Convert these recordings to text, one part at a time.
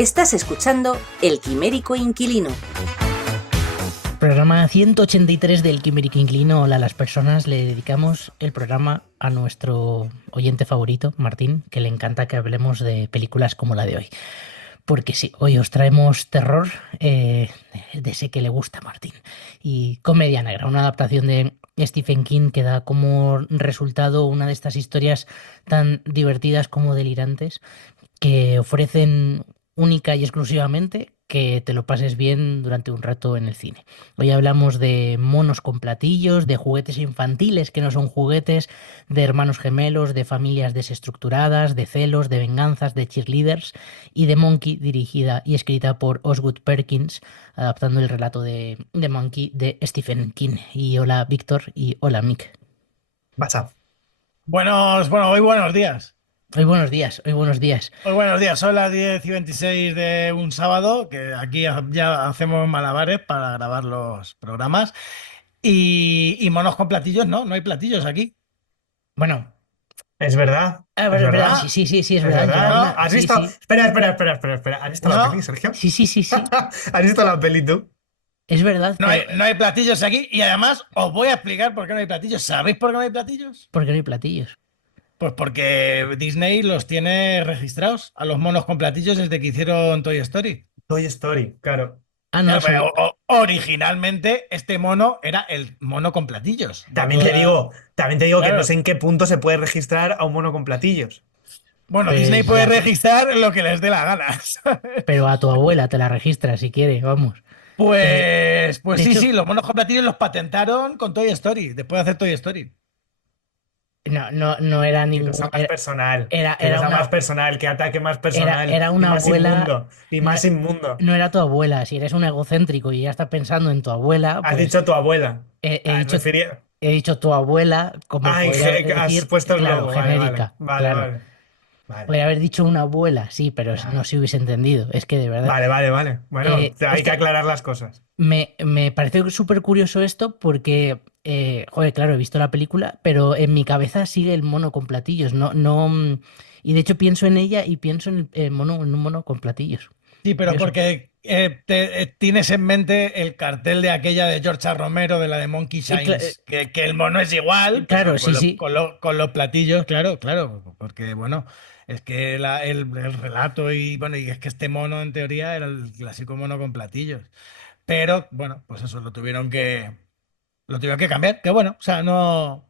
Estás escuchando El Quimérico Inquilino. Programa 183 del Quimérico Inquilino. Hola a las personas. Le dedicamos el programa a nuestro oyente favorito, Martín, que le encanta que hablemos de películas como la de hoy. Porque sí, hoy os traemos terror de ese que le gusta a Martín. Y Comedia Negra, una adaptación de Stephen King que da como resultado una de estas historias tan divertidas como delirantes que ofrecen única y exclusivamente que te lo pases bien durante un rato en el cine. Hoy hablamos de monos con platillos, de juguetes infantiles que no son juguetes, de hermanos gemelos, de familias desestructuradas, de celos, de venganzas, de cheerleaders y de Monkey, dirigida y escrita por Osgood Perkins, adaptando el relato de Monkey de Stephen King. Y hola Víctor y hola Mick. WhatsApp. Hoy buenos días. Hoy buenos días, hoy buenos días. Hoy buenos días, son las 10:26 de un sábado, que aquí ya hacemos malabares para grabar los programas. Y monos con platillos, no hay platillos aquí. Bueno, Es verdad. es Es verdad, verdad. sí, es Es verdad. verdad. lleva ¿Has sí, visto? sí. Espera. ¿Has visto la No. peli, Sergio? Sí. ¿Has visto la peli tú? Es verdad, No hay, no hay platillos aquí, y además os voy a explicar por qué no hay platillos. ¿Sabéis por qué no hay platillos? porque no hay platillos. Pues porque Disney los tiene registrados a los monos con platillos desde que hicieron Toy Story. Toy Story, claro. Ah, no, Claro, pero originalmente este mono era el mono con platillos. También te digo que Claro. no sé en qué punto se puede registrar a un mono con platillos. Bueno, Pues Disney puede ya. registrar lo que les dé la gana. Pero a tu abuela te la registra si quiere, vamos. Pues De sí, hecho, sí, los monos con platillos los patentaron con Toy Story, después de hacer Toy Story. no era Qué ningún. cosa más personal. Era, Qué era cosa más una, personal. Qué ataque más personal. era Y una más abuela. inmundo. Y No, más inmundo. no era tu abuela. Si eres un egocéntrico y ya estás pensando en tu abuela, Has pues dicho tu abuela. he dicho, Refería. he dicho tu abuela, como Ah, podría has decir, puesto el claro, globo. Vale. genérica, claro. Vale. Podría haber dicho una abuela, sí, pero no Vale. se hubiese entendido. Es que de verdad. Vale. Bueno, hay que Hostia, aclarar las cosas. me parece súper curioso esto porque, joder, claro, he visto la película, pero en mi cabeza sigue el mono con platillos. Y de hecho pienso en ella y pienso en el mono, en un mono con platillos. Sí, pero Curioso. porque tienes en mente el cartel de aquella de George A. Romero, de la de Monkey Shines, que el mono es igual, Claro, pero sí, sí. con los platillos, claro, porque bueno, es que el relato y bueno, y es que este mono en teoría era el clásico mono con platillos. Pero bueno, pues eso lo tuvieron que cambiar, que bueno, o sea, no.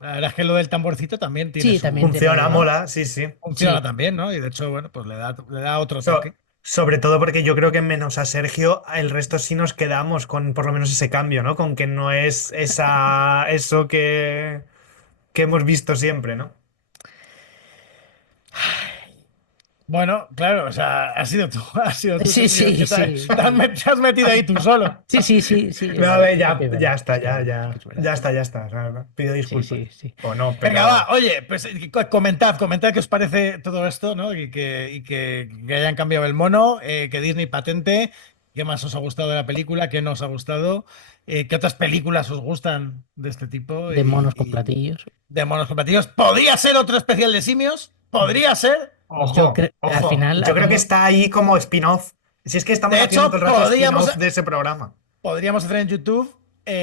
La verdad es que lo del tamborcito también tiene Sí, también su. Funciona, tiene. mola, sí, sí. Funciona Sí, también, ¿no? Y de hecho, bueno, pues le da otro So- toque. Sobre todo porque yo creo que menos a Sergio, el resto sí nos quedamos con por lo menos ese cambio, ¿no? Con que no es eso que hemos visto siempre, ¿no? Bueno, claro, o sea, has sido tú, Sergio, es que te, sí. te has met- te has metido ahí tú solo. Sí, es No, a verdad. ver, Sí que es ya verdad. está, Sí que es verdad. Sí que es verdad. ya está. O sea, pido disculpas. Sí. O no, Venga, va, pero oye, pues comentad qué os parece todo esto, ¿no? Y que hayan cambiado el mono, que Disney patente, qué más os ha gustado de la película, qué no os ha gustado, qué otras películas os gustan de este tipo De monos con y platillos. de monos competitivos. ¿Podría ser otro especial de simios? ¿Podría ser? Yo ojo, creo, al ojo. final Yo creo que hacemos. está ahí como spin-off. Si es que estamos De haciendo todo hecho, el rato podríamos, spin-off de ese programa. podríamos hacer en YouTube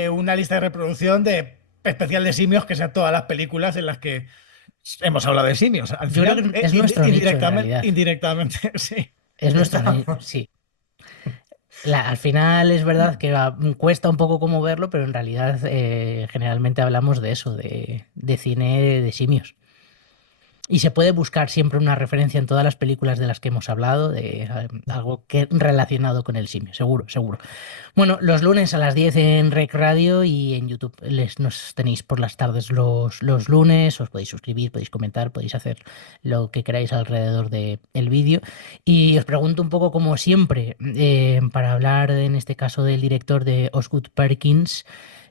una lista de reproducción de especial de simios que sean todas las películas en las que hemos hablado de simios. Al Yo creo final, que es nuestro nicho en indirectamente, realidad. indirectamente, sí. Es nuestro nicho, Está- sí. Al final es verdad que cuesta un poco como verlo, pero en realidad generalmente hablamos de eso, de cine de simios. Y se puede buscar siempre una referencia en todas las películas de las que hemos hablado, de algo que relacionado con el simio, seguro. Bueno, los lunes a las 10 en Rec Radio y en YouTube nos tenéis por las tardes los lunes, os podéis suscribir, podéis comentar, podéis hacer lo que queráis alrededor del vídeo. Y os pregunto un poco como siempre, para hablar en este caso del director de Osgood Perkins,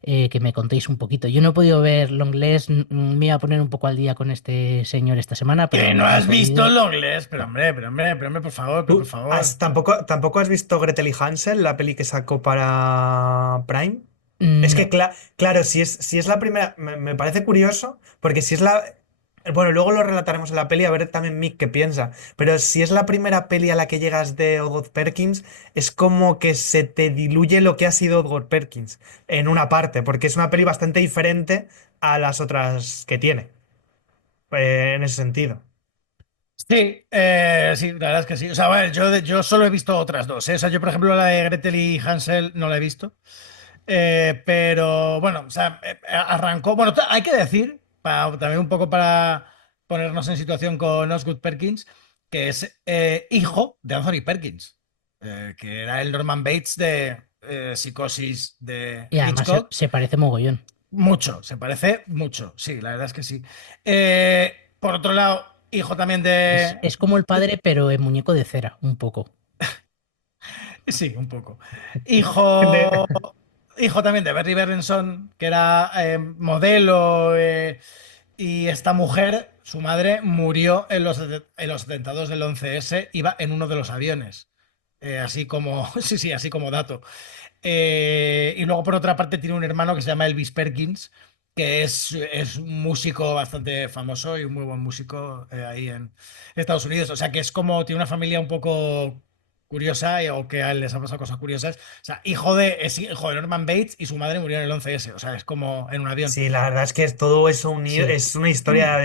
que me contéis un poquito. Yo no he podido ver Longlegs, me iba a poner un poco al día con este señor esta semana, pero Que no no he has visto podido. Longlegs, pero hombre, por ¿Tú favor. tampoco has visto Gretel y Hansel, la peli que sacó para Prime? Es No. que, claro, si es la primera, me parece curioso, porque si es Bueno, luego lo relataremos en la peli, a ver también Mick qué piensa. Pero si es la primera peli a la que llegas de Odgard Perkins, es como que se te diluye lo que ha sido Odgard Perkins en una parte, porque es una peli bastante diferente a las otras que tiene, en ese sentido. Sí, sí, la verdad es que sí. O sea, bueno, yo solo he visto otras dos, ¿eh? O sea, yo, por ejemplo, la de Gretel y Hansel no la he visto. Pero bueno, o sea, arrancó. Bueno, hay que decir, también un poco para ponernos en situación con Osgood Perkins, que es hijo de Anthony Perkins, que era el Norman Bates de Psicosis de Y además se, Hitchcock. se parece mogollón. Mucho, se parece mucho, sí, la verdad es que sí. Por otro lado, hijo también Es como el padre, pero en muñeco de cera, un poco. Sí, un poco. Hijo, hijo también de Berry Berenson, que era modelo, y esta mujer, su madre, murió en los atentados del 11S, iba en uno de los aviones. Así como, sí, sí, así como dato. Y luego, por otra parte, tiene un hermano que se llama Elvis Perkins, que es un músico bastante famoso y un muy buen músico ahí en Estados Unidos. O sea, que es como, tiene una familia un poco curiosa o que a él les ha pasado cosas curiosas. O sea, es hijo de Norman Bates y su madre murió en el 11S. O sea, es como en un avión. Sí, la verdad es que es todo eso unido, Sí, es una historia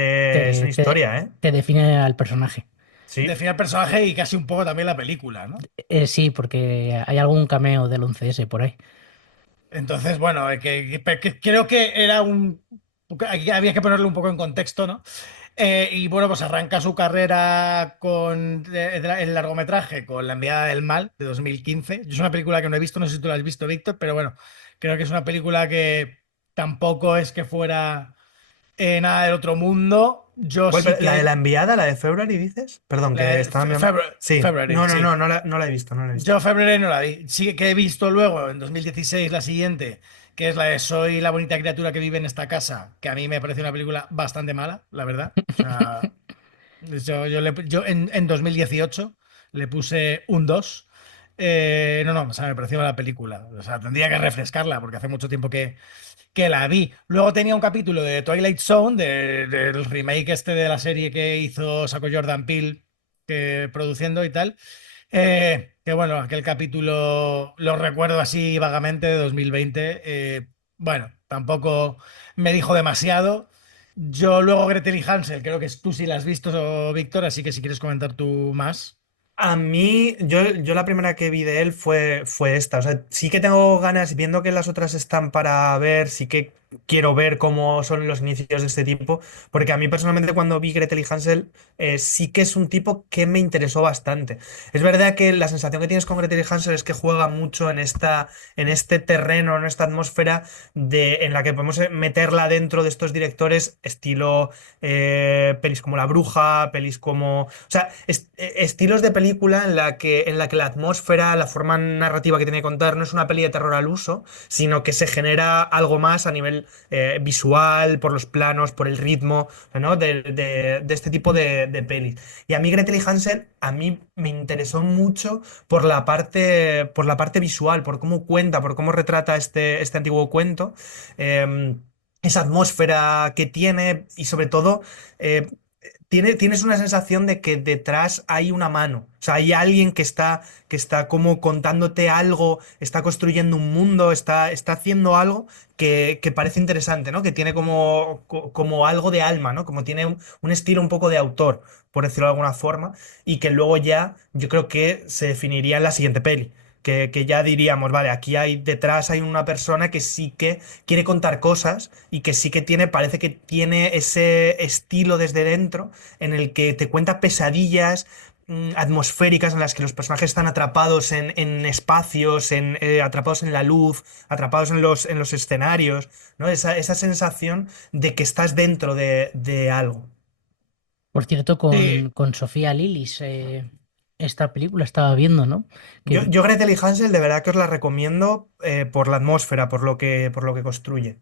es te, una te- historia, ¿eh? te define al personaje. Sí. Define el personaje y casi un poco también la película, ¿no? Sí, porque hay algún cameo del 11S por ahí. Entonces, bueno, que creo que era un. Aquí había que ponerle un poco en contexto, ¿no? Y bueno, pues arranca su carrera con el largometraje con La enviada del mal de 2015. Es una película que no he visto, no sé si tú la has visto, Víctor, pero bueno, creo que es una película que tampoco es que fuera nada del otro mundo. Yo ¿Cuál, sí la de que. la enviada, la de February, dices? Perdón, La que de estaba mirando. Sí, February, no, no, sí. no, no la he visto, no la he visto. Yo febrero no la vi. Sí que he visto luego, en 2016, la siguiente, que es la de Soy la bonita criatura que vive en esta casa, que a mí me parece una película bastante mala, la verdad. O sea, yo en 2018 le puse un 2. No, no, o sea, me pareció la película. O sea, tendría que refrescarla porque hace mucho tiempo que la vi. Luego tenía un capítulo de Twilight Zone, del remake este de la serie que hizo Saco Jordan Peele produciendo y tal. Que bueno, aquel capítulo lo recuerdo así vagamente de 2020. Bueno, tampoco me dijo demasiado. Yo luego Gretel y Hansel, creo que tú sí la has visto, Víctor, así que si quieres comentar tú más. A mí, yo la primera que vi de él fue esta. O sea, sí que tengo ganas, viendo que las otras están para ver, sí que quiero ver cómo son los inicios de este tipo. Porque a mí personalmente cuando vi Gretel y Hansel, sí que es un tipo que me interesó bastante. Es verdad que la sensación que tienes con Gretel y Hansel es que juega mucho en este terreno, en esta atmósfera en la que podemos meterla dentro de estos directores, estilo pelis como La Bruja, pelis como. O sea, estilos de película en la que la atmósfera, la forma narrativa que tiene que contar, no es una peli de terror al uso, sino que se genera algo más a nivel visual, por los planos, por el ritmo, ¿no? De este tipo de pelis. Y a mí Gretel y Hansel, a mí me interesó mucho por la parte visual, por cómo cuenta, por cómo retrata este antiguo cuento. Esa atmósfera que tiene y sobre todo eh, tienes una sensación de que detrás hay una mano. O sea, hay alguien que está como contándote algo, está construyendo un mundo, está haciendo algo que parece interesante, ¿no? Que tiene como algo de alma, ¿no? Como tiene un estilo un poco de autor, por decirlo de alguna forma, y que luego ya yo creo que se definiría en la siguiente peli. Que ya diríamos, vale, aquí detrás hay una persona que sí que quiere contar cosas y que sí que parece que tiene ese estilo desde dentro en el que te cuenta pesadillas atmosféricas en las que los personajes están atrapados en espacios, atrapados en la luz, atrapados en los escenarios, ¿no? Esa sensación de que estás dentro de algo. Por cierto, Sí, con Sofía Lilis, esta película estaba viendo, ¿no? Yo, Que yo Gretel y Hansel de verdad que os la recomiendo por la atmósfera, por lo que construye.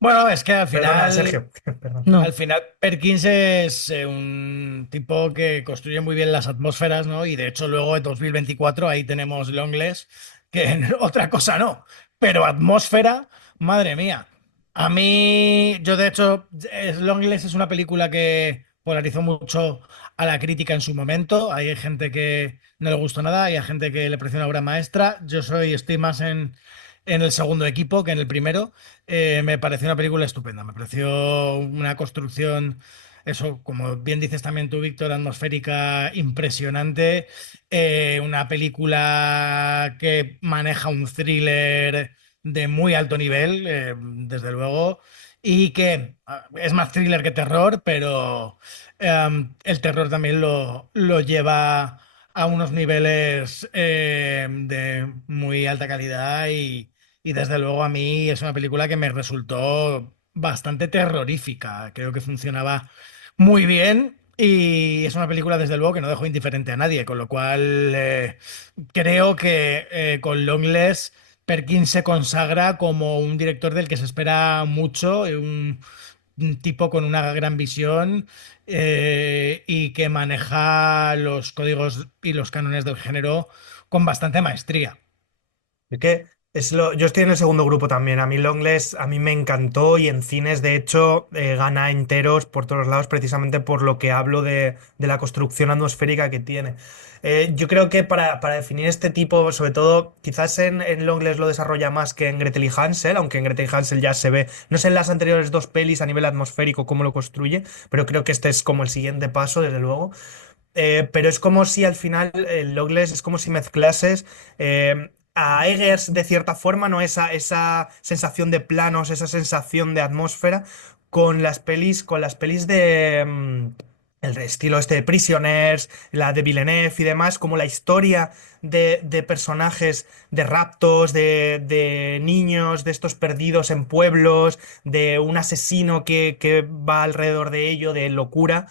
bueno, es que al Perdona, final. Sergio. Perdón. no, Al final, Perkins es un tipo que construye muy bien las atmósferas, ¿no? Y de hecho, luego en 2024 ahí tenemos Longlegs, que otra cosa no, pero atmósfera, madre mía. A mí, yo de hecho, Longlegs es una película que polarizó mucho a la crítica en su momento. Hay gente que no le gustó nada y hay gente que le pareció una obra maestra. Estoy más en el segundo equipo que en el primero. Me pareció una película estupenda. Me pareció una construcción, eso, como bien dices también tú, Víctor, atmosférica impresionante. Una película que maneja un thriller de muy alto nivel, desde luego, y que es más thriller que terror, pero el terror también lo lleva a unos niveles de muy alta calidad y desde luego a mí es una película que me resultó bastante terrorífica. Creo que funcionaba muy bien. Y es una película, desde luego, que no dejó indiferente a nadie, con lo cual creo que con Longlegs Perkins se consagra como un director del que se espera mucho, un tipo con una gran visión y que maneja los códigos y los cánones del género con bastante maestría. Es que yo estoy en el segundo grupo también. A mí Longlegs a mí me encantó y en cines de hecho gana enteros por todos lados precisamente por lo que hablo de la construcción atmosférica que tiene. Yo creo que para definir este tipo, sobre todo quizás en Longlegs lo desarrolla más que en Gretel y Hansel, aunque en Gretel y Hansel ya se ve, no sé en las anteriores dos pelis a nivel atmosférico cómo lo construye, pero creo que este es como el siguiente paso, desde luego. Pero es como si al final el Loveless es como si mezclases a Eggers de cierta forma, ¿no? Esa sensación de planos, esa sensación de atmósfera con las pelis de el estilo este de Prisoners, la de Villeneuve y demás, como la historia de personajes, de raptos, de niños, de estos perdidos en pueblos, de un asesino que va alrededor de ello, de locura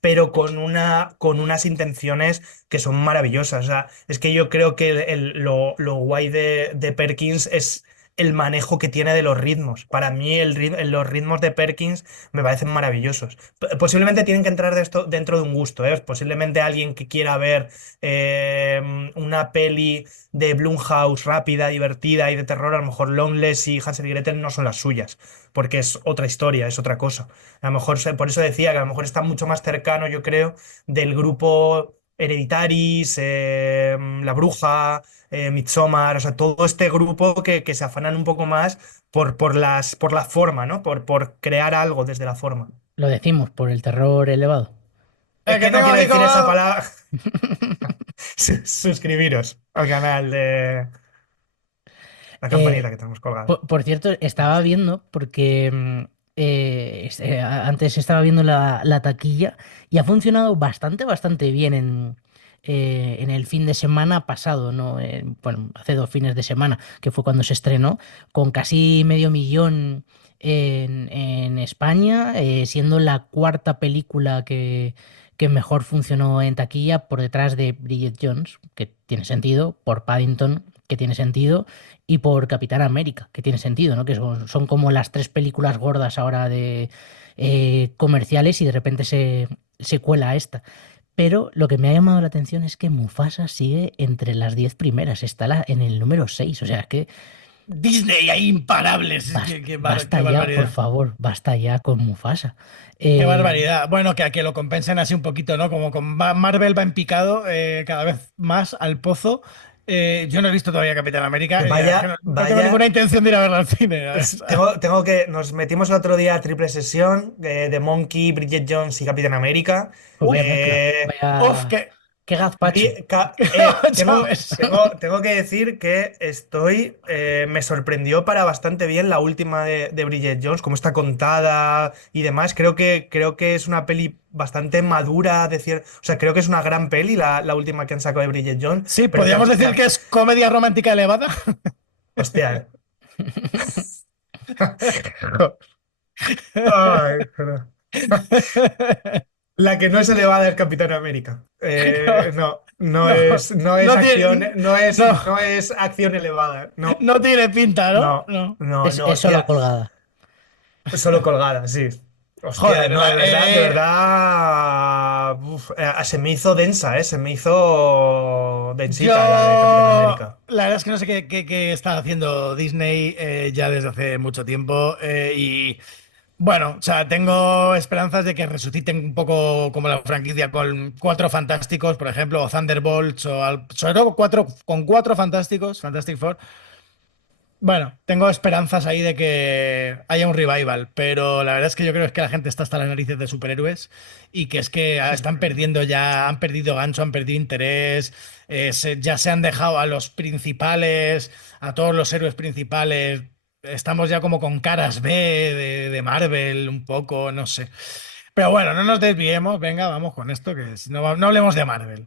pero con unas intenciones que son maravillosas. O sea, es que yo creo que lo guay de Perkins es el manejo que tiene de los ritmos. Para mí los ritmos de Perkins me parecen maravillosos. Posiblemente tienen que entrar de esto dentro de un gusto, ¿eh? Posiblemente alguien que quiera ver una peli de Blumhouse rápida, divertida y de terror, a lo mejor Longlegs y Hansel y Gretel no son las suyas, porque es otra historia, es otra cosa. A lo mejor, por eso decía que a lo mejor está mucho más cercano, yo creo, del grupo Hereditaris, La Bruja, Midsommar, o sea, todo este grupo que se afanan un poco más por la forma, ¿no? Por crear algo desde la forma. Lo decimos por el terror elevado. Es Que que no tengo quiero aquí decir esa colgado. palabra. Suscribiros al canal de la Eh, campanita que tenemos colgada. por cierto, estaba viendo, porque antes estaba viendo la taquilla y ha funcionado bastante, bastante bien en el fin de semana pasado, ¿no? Bueno, hace 2 fines de semana, que fue cuando se estrenó, con casi medio millón en España, siendo la cuarta película que mejor funcionó en taquilla por detrás de Bridget Jones, que tiene sentido, por Paddington, que tiene sentido y por Capitán América, que tiene sentido, ¿no? Que son como las tres películas gordas ahora de comerciales y de repente se cuela esta. Pero lo que me ha llamado la atención es que Mufasa sigue entre las 10 primeras, está en el número 6. O sea, es que Disney, hay imparables. basta Qué ya, por barbaridad. favor, basta ya con Mufasa. Qué Eh, barbaridad. Bueno, que lo compensen así un poquito, ¿no? Como con Marvel va en picado cada vez más al pozo. Yo no he visto todavía Capitán América y la verdad es que Vaya, no tengo ninguna vaya. intención de ir a verla al cine. Tengo que. Nos metimos el otro día a triple sesión de Monkey, Bridget Jones y Capitán América. pues vaya mezcla, Eh, Uf, qué gazpacho. ¿sabes? tengo que decir que me sorprendió para bastante bien la última de Bridget Jones, cómo está contada y demás. Creo que es una peli bastante madura, o sea, creo que es una gran peli la última que han sacado de Bridget Jones, Sí, pero podríamos decir que es comedia romántica elevada. hostia. Ay, joder. La que no es elevada es Capitán América. No, No es no acción, tiene, no, no es acción elevada. No, no tiene pinta, ¿no? no, No. no, Es solo hostia. colgada. Solo colgada, sí. Hostia, Joder, no, de verdad, se me hizo densa, se me hizo Yo, densita la de Capitán América. la verdad es que no sé qué está haciendo Disney ya desde hace mucho tiempo y bueno, o sea, tengo esperanzas de que resuciten un poco como la franquicia con Cuatro Fantásticos, por ejemplo, o Thunderbolts, sobre todo con Cuatro Fantásticos, Fantastic Four. Bueno, tengo esperanzas ahí de que haya un revival, pero la verdad es que yo creo que la gente está hasta las narices de superhéroes y que es que están perdiendo ya, han perdido gancho, han perdido interés, ya se han dejado a los principales, a todos los héroes principales, estamos ya como con caras B de Marvel un poco, no sé. Pero bueno, no nos desviemos, venga, vamos con esto, que si no, no hablemos de Marvel.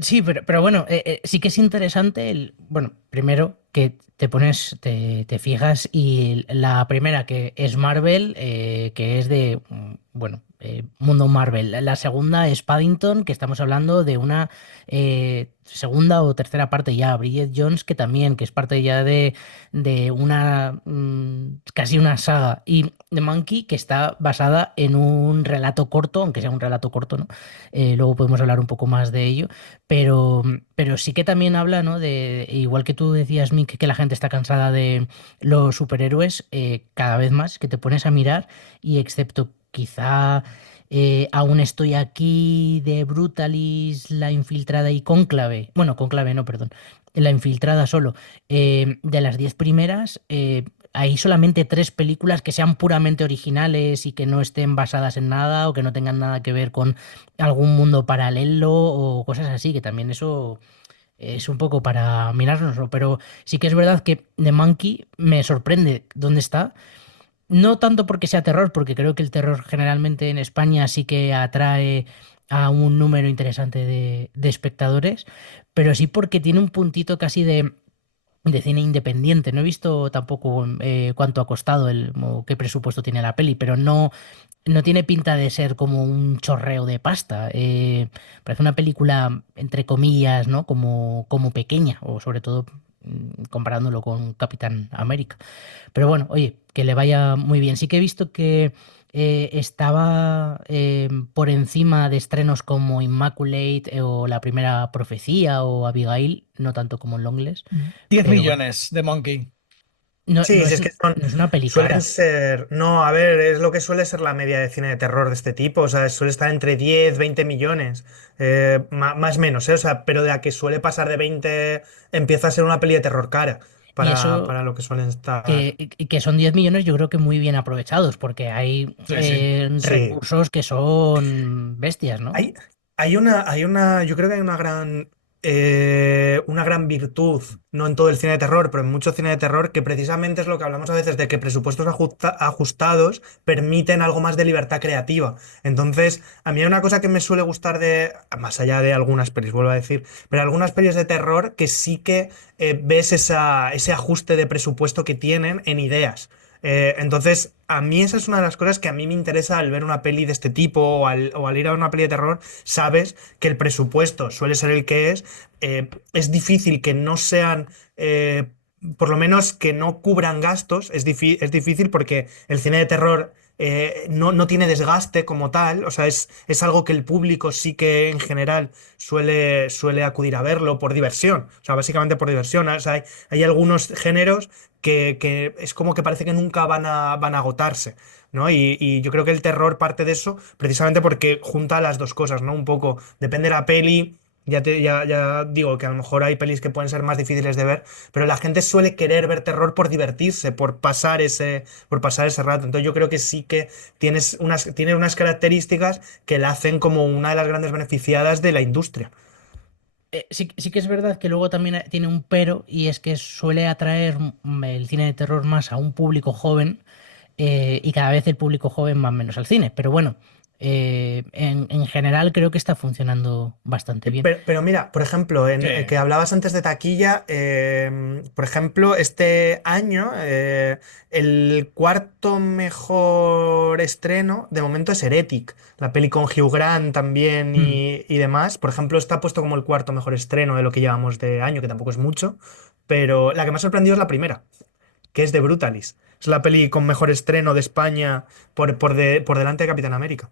Sí, pero bueno, sí que es interesante bueno, primero que te pones, te fijas y la primera que es Marvel, que es de, bueno, mundo Marvel. La segunda es Paddington, que estamos hablando de una segunda o tercera parte ya, Bridget Jones, que también, que es parte ya de una, casi una saga. Y The Monkey, que está basada en un relato corto, aunque sea un relato corto, ¿no? Luego podemos hablar un poco más de ello. Pero sí que también habla, ¿no? Igual que tú decías, Mick, que la gente está cansada de los superhéroes, cada vez más que te pones a mirar y excepto quizá Aún estoy aquí de Brutalis, La Infiltrada y Cónclave, bueno, Cónclave no, perdón, La Infiltrada solo, de las 10 primeras, hay solamente tres películas que sean puramente originales y que no estén basadas en nada o que no tengan nada que ver con algún mundo paralelo o cosas así, que también eso es un poco para mirárnoslo, pero sí que es verdad que The Monkey me sorprende dónde está. No tanto porque sea terror, porque creo que el terror generalmente en España sí que atrae a un número interesante de espectadores, pero sí porque tiene un puntito casi de cine independiente. No he visto tampoco cuánto ha costado o qué presupuesto tiene la peli, pero no tiene pinta de ser como un chorreo de pasta. Parece una película, entre comillas, ¿no? Como pequeña, o sobre todo comparándolo con Capitán América. Pero bueno, oye, que le vaya muy bien. Sí que he visto que estaba por encima de estrenos como Immaculate o La Primera Profecía o Abigail, no tanto como en Longlegs, 10 pero bueno, millones de Monkey. no, Sí, si es que no es una peli suelen cara. ser, no, a ver, es lo que suele ser la media de cine de terror de este tipo, o sea, suele estar entre 10 20 millones, más o menos, o sea, pero de la que suele pasar de 20 empieza a ser una peli de terror cara Y para eso lo que suelen estar. que son 10 millones, yo creo que muy bien aprovechados, porque hay Sí, sí. Sí, recursos que son bestias, ¿no? Hay, yo creo que hay una gran virtud, no en todo el cine de terror, pero en mucho cine de terror, que precisamente es lo que hablamos a veces de que presupuestos ajustados permiten algo más de libertad creativa. Entonces, a mí hay una cosa que me suele gustar más allá de algunas pelis, vuelvo a decir, pero algunas pelis de terror que sí que ves ese ajuste de presupuesto que tienen en ideas. Entonces, a mí esa es una de las cosas que a mí me interesa al ver una peli de este tipo o al ir a una peli de terror, sabes que el presupuesto suele ser el que es difícil que no sean, por lo menos que no cubran gastos, es difícil porque el cine de terror no tiene desgaste como tal, o sea, es algo que el público sí que en general suele acudir a verlo por diversión, o sea, básicamente por diversión, o sea, hay algunos géneros que es como que parece que nunca van a agotarse, ¿no? Y yo creo que el terror parte de eso precisamente porque junta las dos cosas, ¿no? Un poco, depende de la peli, ya digo que a lo mejor hay pelis que pueden ser más difíciles de ver, pero la gente suele querer ver terror por divertirse, por pasar ese rato. Entonces yo creo que sí que tiene unas características que la hacen como una de las grandes beneficiadas de la industria. Sí que es verdad que luego también tiene un pero y es que suele atraer el cine de terror más a un público joven y cada vez el público joven va menos al cine. Pero bueno, en general creo que está funcionando bastante bien. Pero mira, por ejemplo, Sí. que hablabas antes de taquilla, por ejemplo, este año el cuarto mejor estreno de momento es Heretic, la peli con Hugh Grant también Mm. y demás. Por ejemplo, está puesto como el cuarto mejor estreno de lo que llevamos de año, que tampoco es mucho, pero la que me ha sorprendido es la primera, que es de Brutalis. Es la peli con mejor estreno de España por delante de Capitán América.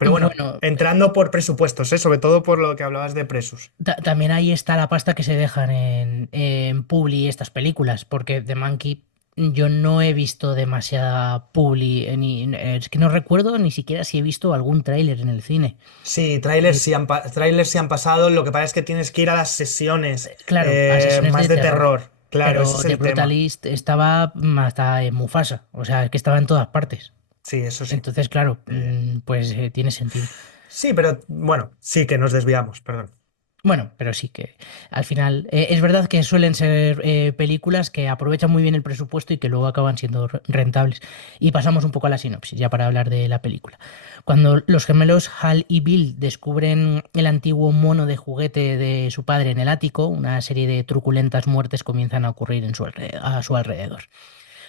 Pero bueno, Bueno, entrando por presupuestos, sobre todo por lo que hablabas de presos. también ahí está la pasta que se dejan en Publi estas películas, porque The Monkey yo no he visto demasiada Publi, es que no recuerdo ni siquiera si he visto algún tráiler en el cine. Sí, Eh, trailers sí han pasado, lo que pasa es que tienes que ir a las sesiones claro, a sesiones más de de terror, terror. Claro, ese pero es The el tema. Brutalist estaba hasta en Mufasa, o sea, que estaba en todas partes. Sí, eso sí. Entonces, claro, Eh, pues tiene sentido. sí, pero bueno, sí que nos desviamos, perdón. Bueno, pero sí que al final es verdad que suelen ser películas que aprovechan muy bien el presupuesto y que luego acaban siendo rentables. Y pasamos un poco a la sinopsis, ya para hablar de la película. Cuando los gemelos Hal y Bill descubren el antiguo mono de juguete de su padre en el ático, una serie de truculentas muertes comienzan a ocurrir a su alrededor.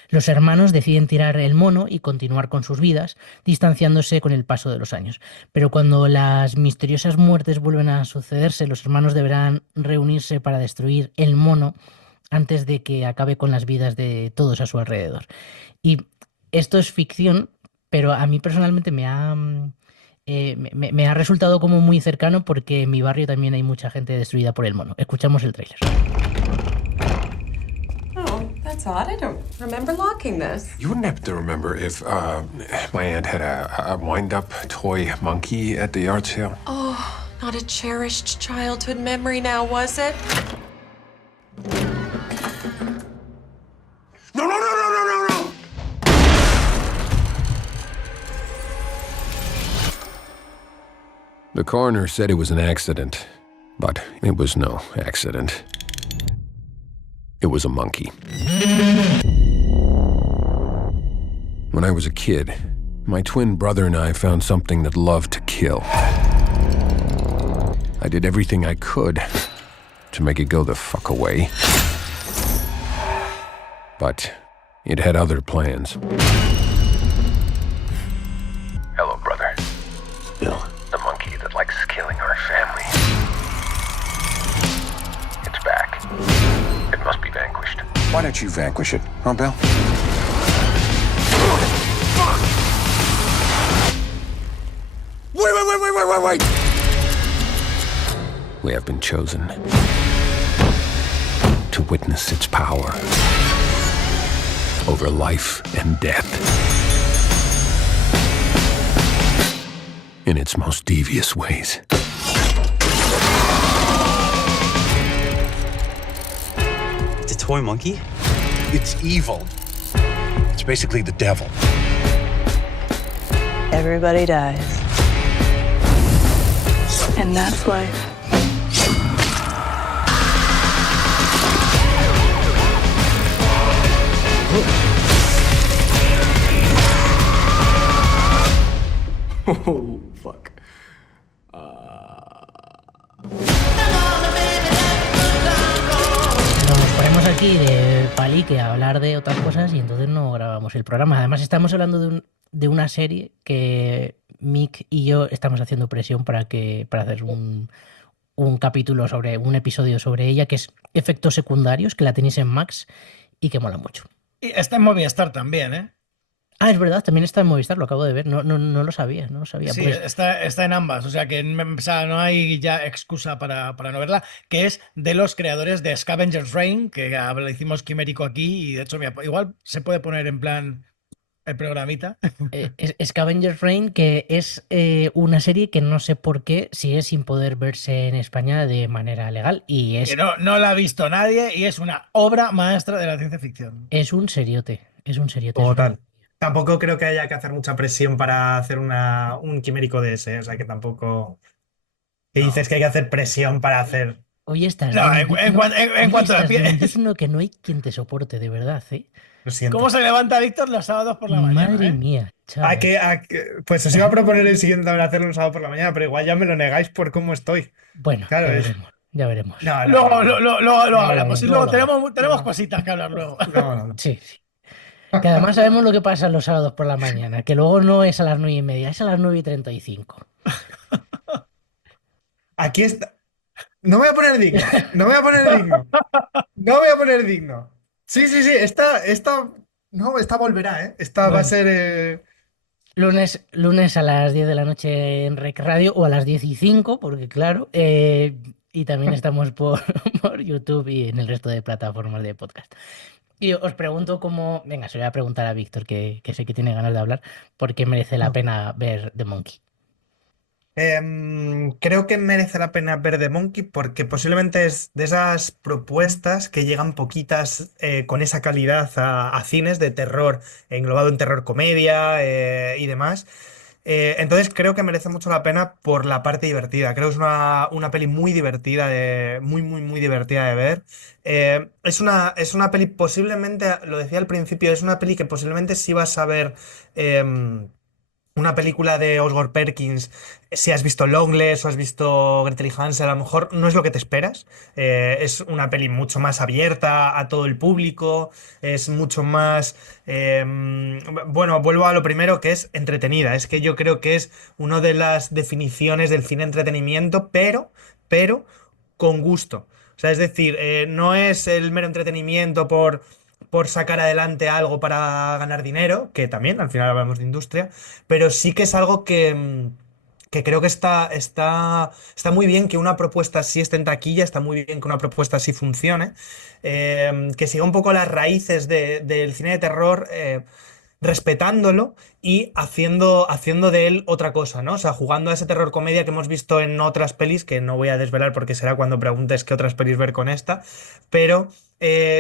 Los hermanos deciden tirar el mono y continuar con sus vidas, distanciándose con el paso de los años. Pero cuando las misteriosas muertes vuelven a sucederse, los hermanos deberán reunirse para destruir el mono antes de que acabe con las vidas de todos a su alrededor. Y esto es ficción, pero a mí personalmente me ha resultado como muy cercano porque en mi barrio también hay mucha gente destruida por el mono. Escuchamos el tráiler. Oh, that's odd. I don't remember locking this. You wouldn't happen to remember if my aunt had a wind-up toy monkey at the yard sale? Oh, not a cherished childhood memory now, was it? No, no, no, no, no, no, no! The coroner said it was an accident, but it was no accident. It was a monkey. When I was a kid, my twin brother and I found something that loved to kill. I did everything I could to make it go the fuck away. But it had other plans. Hello, brother. Bill. The monkey that likes killing our family. It's back. It must be vanquished. Why don't you vanquish it, huh, Bill? Wait! We have been chosen to witness its power over life and death in its most devious ways. The toy monkey? It's evil. It's basically the devil. Everybody dies. And that's life. Oh, fuck. Nos ponemos aquí de palique a hablar de otras cosas y entonces no grabamos el programa. Además, estamos hablando de una serie que Mick y yo estamos haciendo presión para hacer un capítulo sobre un episodio sobre ella, que es Efectos Secundarios, que la tenéis en Max y que mola mucho. Y está en Movistar también, ¿eh? Ah, es verdad, también está en Movistar, lo acabo de ver. No lo sabía, no lo sabía. Sí, Pues, está en ambas, o sea que o sea, no hay ya excusa para no verla, que es de los creadores de Scavenger's Reign, que hicimos Quimérico aquí y de hecho mira, igual se puede poner en plan el programita. Scavenger's Reign, que es una serie que no sé por qué sigue sin poder verse en España de manera legal. Y Que no la ha visto nadie y es una obra maestra de la ciencia ficción. es un seriote. Es un seriote. Total. Tampoco creo que haya que hacer mucha presión para hacer un quimérico de ese. O sea que tampoco. ¿Qué dices que hay que hacer presión para hacer? Hoy estás No, de en cuanto a pie- indigno que no hay quien te soporte, de verdad, ¿eh? Lo siento. ¿Cómo se levanta Víctor los sábados por la mañana? Madre ¿eh? mía, chaval. Pues os iba a proponer el siguiente vez hacerlo un sábado por la mañana, pero igual ya me lo negáis por cómo estoy. Bueno, Claro, ya veremos. No, Luego lo hablamos. Y luego no. tenemos cositas que hablar luego. no. Sí. Que además sabemos lo que pasa los sábados por la mañana, que luego no es a las 9:30, es a las 9:35. Aquí está. No me voy a poner digno. No me voy a poner digno. No me voy a poner digno. Sí. Esta. No, esta volverá, ¿eh? Esta va a Bueno. ser. Lunes a las 10 de la noche en Rec Radio o a las 10:05, porque claro, y también estamos por, por YouTube y en el resto de plataformas de podcast. Y os pregunto cómo, venga, se lo voy a preguntar a Víctor, que sé que tiene ganas de hablar, por qué merece la pena ver The Monkey. Creo que merece la pena ver The Monkey porque posiblemente es de esas propuestas que llegan poquitas con esa calidad a cines de terror, englobado en terror comedia y demás. Entonces creo que merece mucho la pena por la parte divertida. Creo que es una peli muy divertida, muy divertida de ver. Es una peli posiblemente, lo decía al principio, es una peli que posiblemente sí vas a ver. Una película de Osgood Perkins, si has visto Longlegs o has visto Gretel y Hansel, a lo mejor no es lo que te esperas. Es una peli mucho más abierta a todo el público, es mucho más... bueno, vuelvo a lo primero, que es entretenida. Es que yo creo que es una de las definiciones del cine entretenimiento, pero con gusto. O sea, es decir, no es el mero entretenimiento por sacar adelante algo para ganar dinero, que también, al final hablamos de industria, pero sí que es algo que creo que está muy bien que una propuesta así esté en taquilla, está muy bien que una propuesta así funcione, que siga un poco las raíces del cine de terror, respetándolo y haciendo de él otra cosa, ¿no? O sea, jugando a ese terror comedia que hemos visto en otras pelis, que no voy a desvelar porque será cuando preguntes qué otras pelis ver con esta, pero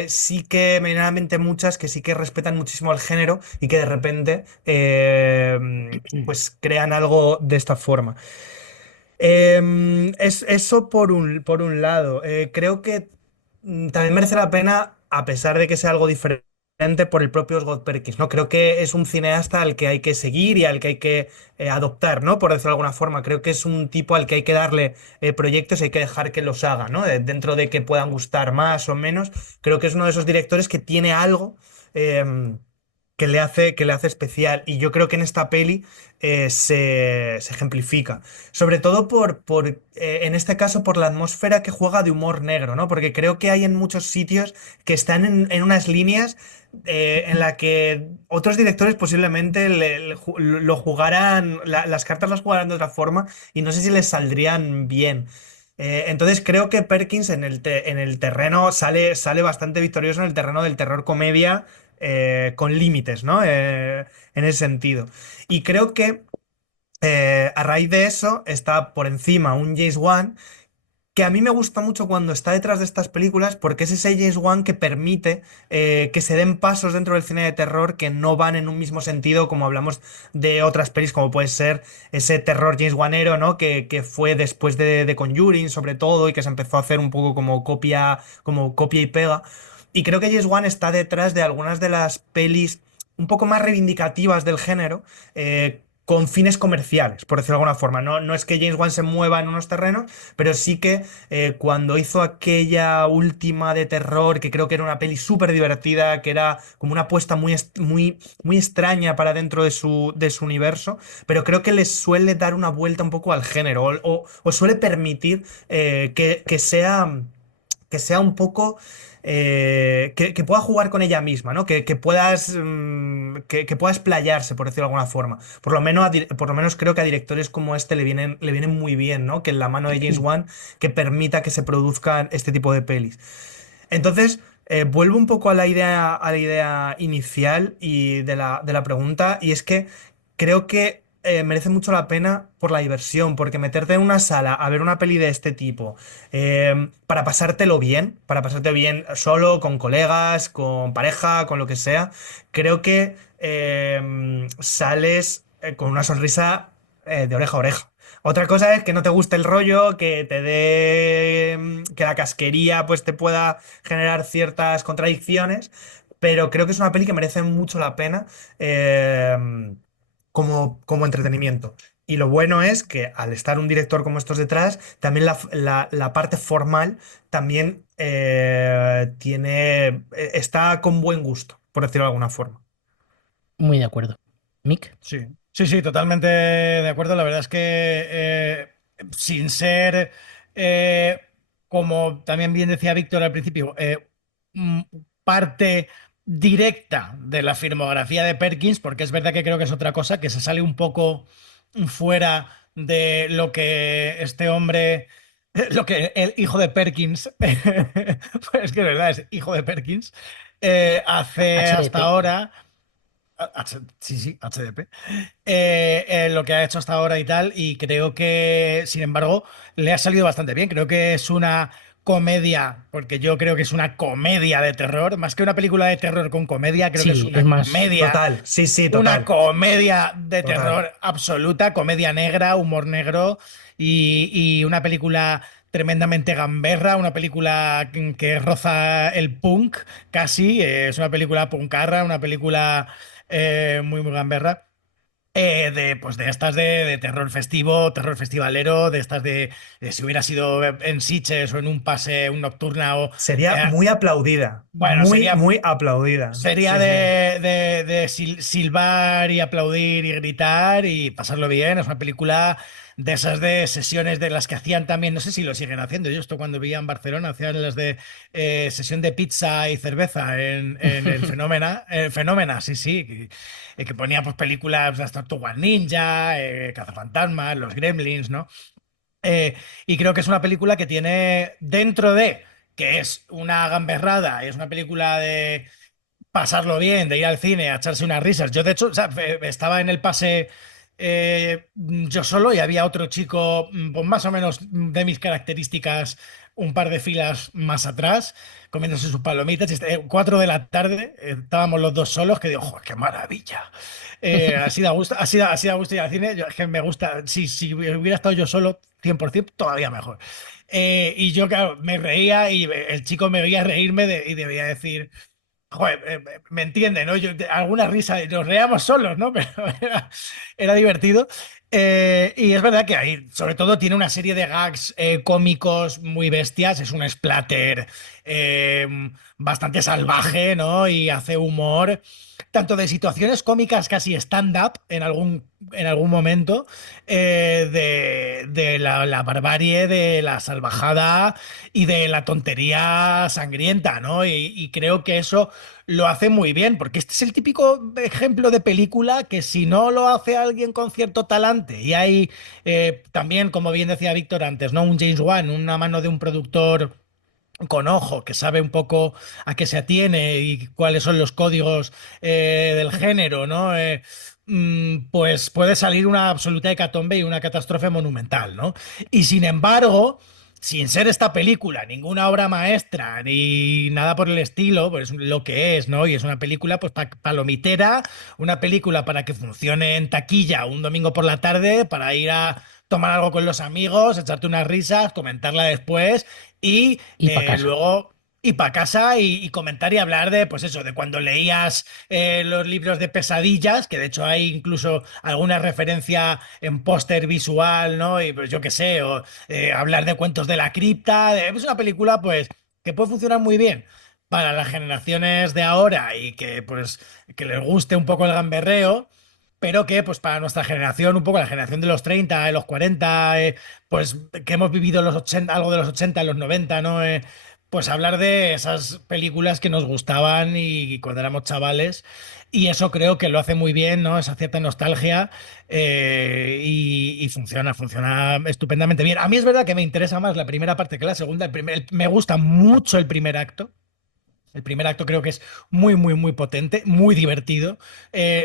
sí que me vienen a la mente muchas que sí que respetan muchísimo el género y que de repente pues crean algo de esta forma. Es eso por un lado. Creo que también merece la pena, a pesar de que sea algo diferente, por el propio Scott Perkins, ¿no? Creo que es un cineasta al que hay que seguir y al que hay que adoptar, ¿no? Por decirlo de alguna forma. Creo que es un tipo al que hay que darle proyectos y hay que dejar que los haga, ¿no? Dentro de que puedan gustar más o menos, creo que es uno de esos directores que tiene algo. em, que le hace especial. Y yo creo que en esta peli se ejemplifica. Sobre todo en este caso, por la atmósfera que juega de humor negro, ¿no? Porque creo que hay en muchos sitios que están en unas líneas en la que otros directores posiblemente lo jugaran, las cartas las jugaran de otra forma y no sé si les saldrían bien. Entonces creo que Perkins en el terreno sale bastante victorioso en el terreno del terror comedia con límites, ¿no? En ese sentido. Y creo que a raíz de eso está por encima un James Wan que a mí me gusta mucho cuando está detrás de estas películas porque es ese James Wan que permite que se den pasos dentro del cine de terror que no van en un mismo sentido como hablamos de otras pelis como puede ser ese terror James Wanero, ¿no? Que fue después de Conjuring sobre todo y que se empezó a hacer un poco como copia y pega. Y creo que James Wan está detrás de algunas de las pelis un poco más reivindicativas del género, con fines comerciales, por decirlo de alguna forma. No es que James Wan se mueva en unos terrenos, pero sí que cuando hizo aquella última de terror, que creo que era una peli súper divertida, que era como una apuesta muy extraña para dentro de su universo, pero creo que les suele dar una vuelta un poco al género, o suele permitir que sea un poco. Que pueda jugar con ella misma, ¿no? Que puedas. Que pueda explayarse, por decirlo de alguna forma. Por lo menos creo que a directores como este le vienen muy bien, ¿no? Que en la mano de James Wan que permita que se produzcan este tipo de pelis. Entonces, vuelvo un poco a la idea inicial y de la pregunta, y es que creo que merece mucho la pena por la diversión, porque meterte en una sala a ver una peli de este tipo, para pasártelo bien solo, con colegas, con pareja, con lo que sea, creo que sales con una sonrisa de oreja a oreja. Otra cosa es que no te guste el rollo, que te dé, que la casquería pues te pueda generar ciertas contradicciones, pero creo que es una peli que merece mucho la pena como entretenimiento. Y lo bueno es que al estar un director como estos detrás, también la parte formal también está con buen gusto, por decirlo de alguna forma. Muy de acuerdo. Mick. Sí, sí, sí, totalmente de acuerdo. La verdad es que sin ser, como también bien decía Víctor al principio, mm, parte directa de la filmografía de Perkins, porque es verdad que creo que es otra cosa, que se sale un poco fuera de lo que este hombre, lo que el hijo de Perkins, pues es que es verdad, es hijo de Perkins, hace hasta HDP. ahora. Sí, sí, HDP. Lo que ha hecho hasta ahora y tal, y creo que, sin embargo, le ha salido bastante bien. Creo que es una comedia, porque yo creo que es una comedia de terror, más que una película de terror con comedia, creo que es Sí, es más. Total, sí, sí, una total, comedia de total. terror absoluta, comedia negra, humor negro y una película tremendamente gamberra, una película que roza el punk casi, es una película puncarra, una película muy, muy gamberra. Pues de estas de terror festivo, terror festivalero, de estas de si hubiera sido en Sitges o en un pase, un nocturna o Sería eh, muy aplaudida, bueno, muy, sería muy aplaudida. Sería Sí, sí. de silbar y aplaudir y gritar y pasarlo bien. Es una película de esas de sesiones de las que hacían también, no sé si lo siguen haciendo. Yo esto cuando vivía en Barcelona, hacían las de sesión de pizza y cerveza en el Fenómena, sí, sí, que ponía pues películas, las Tortugas Ninja, Cazafantasmas, Los Gremlins, ¿no? Y creo que es una película que tiene dentro de que es una gamberrada, es una película de pasarlo bien, de ir al cine, a echarse unas risas. Yo, de hecho, o sea, estaba en el pase yo solo y había otro chico, pues más o menos de mis características, un par de filas más atrás, comiéndose sus palomitas. 4 de la tarde, estábamos los dos solos, que digo, ¡joder, qué maravilla! Así da gusto, así da gusto ir al cine. Es que me gusta, si hubiera estado yo solo, 100%, todavía mejor. Y yo, claro, me reía y el chico me veía reírme y debía decir. Joder, me entiende, ¿no? Alguna risa, nos reíamos solos, ¿no? Pero era divertido. Y es verdad que ahí, sobre todo, tiene una serie de gags cómicos muy bestias. Es un splatter bastante salvaje, ¿no? Y hace humor, tanto de situaciones cómicas casi stand-up en algún momento, de la barbarie, de la salvajada y de la tontería sangrienta, ¿no? Y creo que eso lo hace muy bien, porque este es el típico ejemplo de película que si no lo hace alguien con cierto talante, y hay también, como bien decía Víctor antes, ¿no? Un James Wan, una mano de un productor con ojo, que sabe un poco a qué se atiene y cuáles son los códigos del género, ¿no? Pues puede salir una absoluta hecatombe y una catástrofe monumental, ¿no? Y sin embargo, sin ser esta película ninguna obra maestra ni nada por el estilo, pues es lo que es, ¿no? Y es una película pues palomitera, una película para que funcione en taquilla un domingo por la tarde, para ir a tomar algo con los amigos, echarte unas risas, comentarla después y Y para casa. luego y para casa y comentar y hablar de, pues eso, de cuando leías los libros de pesadillas, que de hecho hay incluso alguna referencia en póster visual, ¿no? Y pues yo qué sé, o hablar de cuentos de la cripta. Es una película, pues, que puede funcionar muy bien para las generaciones de ahora y que, pues, que les guste un poco el gamberreo. Pero que, pues, para nuestra generación, un poco la generación de los 30, de los 40, pues, que hemos vivido los 80, algo de los 80, los 90, ¿no? Pues hablar de esas películas que nos gustaban y cuando éramos chavales. Y eso creo que lo hace muy bien, ¿no? Esa cierta nostalgia y funciona estupendamente bien. A mí es verdad que me interesa más la primera parte que la segunda. Me gusta mucho el primer acto. El primer acto creo que es muy, muy, muy potente, muy divertido.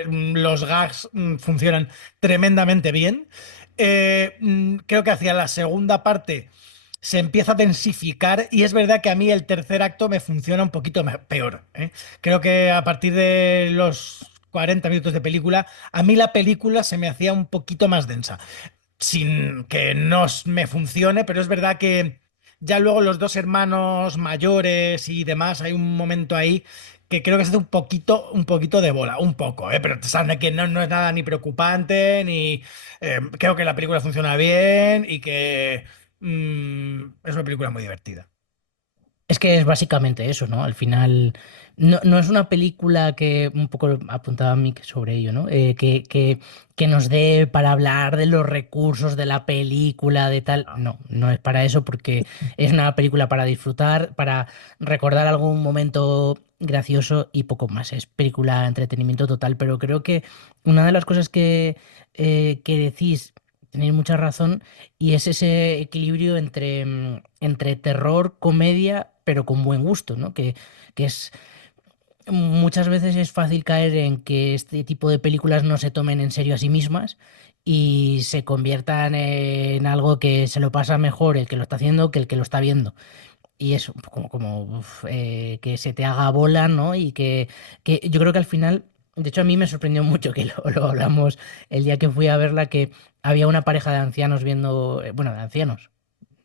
Los gags funcionan tremendamente bien. Creo que hacia la segunda parte se empieza a densificar y es verdad que a mí el tercer acto me funciona un poquito peor, ¿eh? Creo que a partir de los 40 minutos de película, a mí la película se me hacía un poquito más densa sin que me funcione, pero es verdad que ya luego los dos hermanos mayores y demás, hay un momento ahí que creo que se hace un poquito de bola, un poco, pero te sabes que no es nada ni preocupante, ni creo que la película funciona bien y que es una película muy divertida. Es que es básicamente eso, ¿no? Al final, no es una película que, un poco apuntaba Mick sobre ello, ¿no? Que nos dé para hablar de los recursos de la película, de tal. Ah, No es para eso, porque es una película para disfrutar, para recordar algún momento gracioso y poco más. Es película de entretenimiento total, pero creo que una de las cosas que decís, tenéis mucha razón, y es ese equilibrio entre terror, comedia, pero con buen gusto, ¿no? Que es muchas veces es fácil caer en que este tipo de películas no se tomen en serio a sí mismas y se conviertan en algo que se lo pasa mejor el que lo está haciendo que el que lo está viendo. Y eso, que se te haga bola, ¿no? Y que yo creo que al final, de hecho a mí me sorprendió mucho que lo hablamos el día que fui a verla, que había una pareja de ancianos viendo, bueno, de ancianos,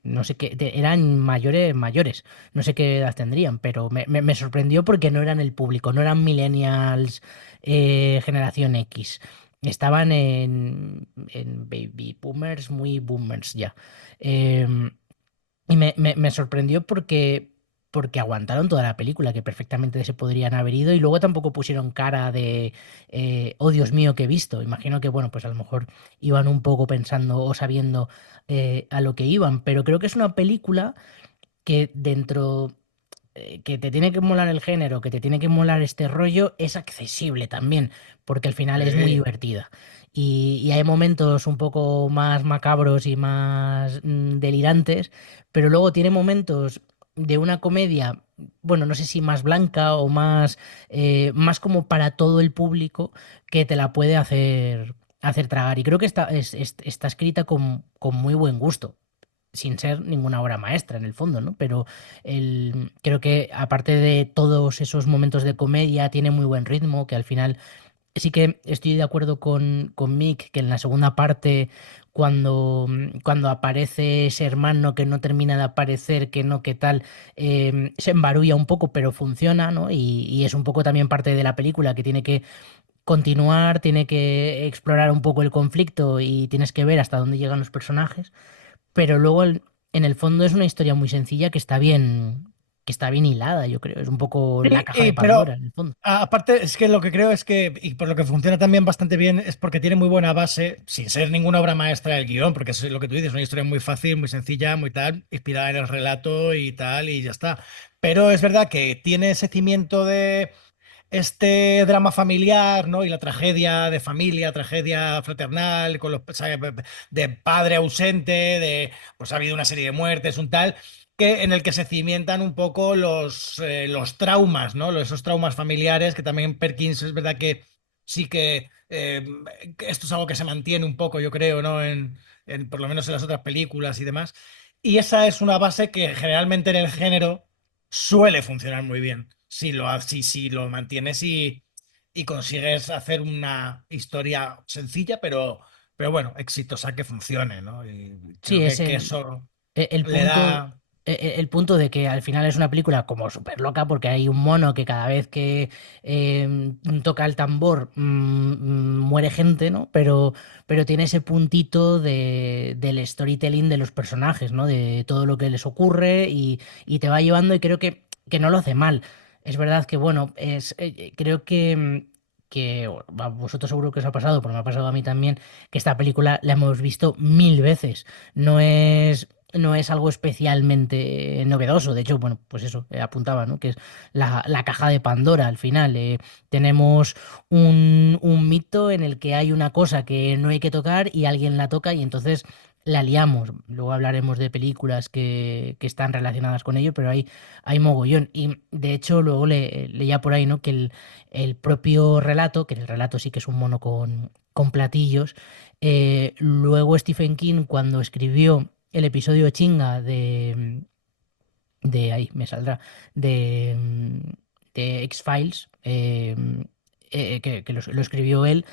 no sé qué, eran mayores, mayores, no sé qué edad tendrían, pero me sorprendió porque no eran el público, no eran millennials, generación X. Estaban en baby boomers, muy boomers ya. Em, y me sorprendió porque aguantaron toda la película, que perfectamente se podrían haber ido, y luego tampoco pusieron cara de, oh Dios mío, ¿qué he visto? Imagino que, bueno, pues a lo mejor iban un poco pensando o sabiendo a lo que iban, pero creo que es una película que dentro, que te tiene que molar el género, que te tiene que molar este rollo, es accesible también, porque al final es muy Sí. divertida. Y hay momentos un poco más macabros y más delirantes, pero luego tiene momentos de una comedia, bueno, no sé si más blanca o más como para todo el público, que te la puede hacer tragar. Y creo que está escrita con muy buen gusto, sin ser ninguna obra maestra en el fondo, ¿no? Pero creo que aparte de todos esos momentos de comedia, tiene muy buen ritmo, que al final sí que estoy de acuerdo con Mick, que en la segunda parte, cuando aparece ese hermano que no termina de aparecer, que no, que tal, se embarulla un poco, pero funciona, ¿no? Y es un poco también parte de la película, que tiene que continuar, tiene que explorar un poco el conflicto y tienes que ver hasta dónde llegan los personajes, pero luego en el fondo es una historia muy sencilla que está bien hilada, yo creo. Es un poco la Sí, caja de Pandora, pero en el fondo. aparte es que lo que creo es que, y por lo que funciona también bastante bien, es porque tiene muy buena base, sin ser ninguna obra maestra del guión, porque eso es lo que tú dices, una historia muy fácil, muy sencilla, muy tal, inspirada en el relato y tal, y ya está. Pero es verdad que tiene ese cimiento de este drama familiar, ¿no? Y la tragedia de familia, tragedia fraternal, con los, ¿sabes? De padre ausente, de, pues ha habido una serie de muertes, un tal, que, en el que se cimientan un poco los traumas, ¿no? Esos traumas familiares, que también Perkins es verdad que sí que esto es algo que se mantiene un poco, yo creo, ¿no? Por lo menos en las otras películas y demás. Y esa es una base que generalmente en el género suele funcionar muy bien si lo mantienes y consigues hacer una historia sencilla, pero bueno, exitosa que funcione, ¿no? Y Sí, creo es que eso el le punto. da. El punto de que al final es una película como súper loca porque hay un mono que cada vez que toca el tambor muere gente, ¿no? Pero tiene ese puntito del storytelling de los personajes, ¿no? De todo lo que les ocurre y te va llevando y creo que no lo hace mal. Es verdad que, bueno, creo que a vosotros seguro que os ha pasado, porque me ha pasado a mí también, que esta película la hemos visto mil veces. No es algo especialmente novedoso. De hecho, bueno, pues eso, apuntaba, ¿no? Que es la caja de Pandora al final. Tenemos un mito en el que hay una cosa que no hay que tocar y alguien la toca y entonces la liamos. Luego hablaremos de películas que están relacionadas con ello, pero hay mogollón. Y de hecho, luego leía por ahí, ¿no? Que el propio relato, que el relato sí que es un mono con platillos, luego Stephen King, cuando escribió el episodio Chinga de ahí me saldrá, de, de X-Files, que lo escribió él,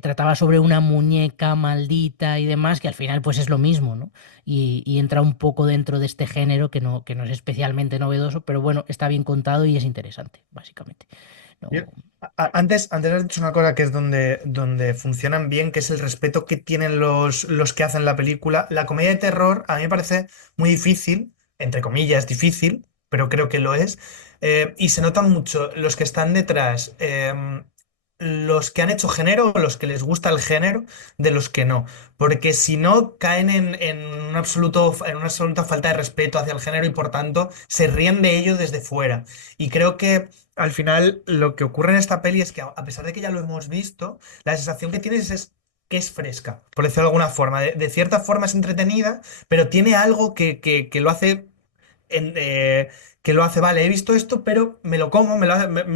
trataba sobre una muñeca maldita y demás, que al final pues es lo mismo, ¿no? Y entra un poco dentro de este género que no es especialmente novedoso, pero bueno, está bien contado y es interesante, básicamente. Yo- No, antes has dicho una cosa que es donde funcionan bien, que es el respeto que tienen los que hacen la película. La comedia de terror a mí me parece muy difícil, entre comillas, difícil, pero creo que lo es. Y se notan mucho los que están detrás. los que han hecho género, los que les gusta el género, de los que no. Porque si no, caen en una absoluta falta de respeto hacia el género y por tanto se ríen de ello desde fuera. Y creo que al final lo que ocurre en esta peli es que a pesar de que ya lo hemos visto, la sensación que tienes es que es fresca, por decirlo de alguna forma. De cierta forma es entretenida, pero tiene algo que lo hace en- eh, que lo hace, vale, he visto esto, pero me lo como, me lo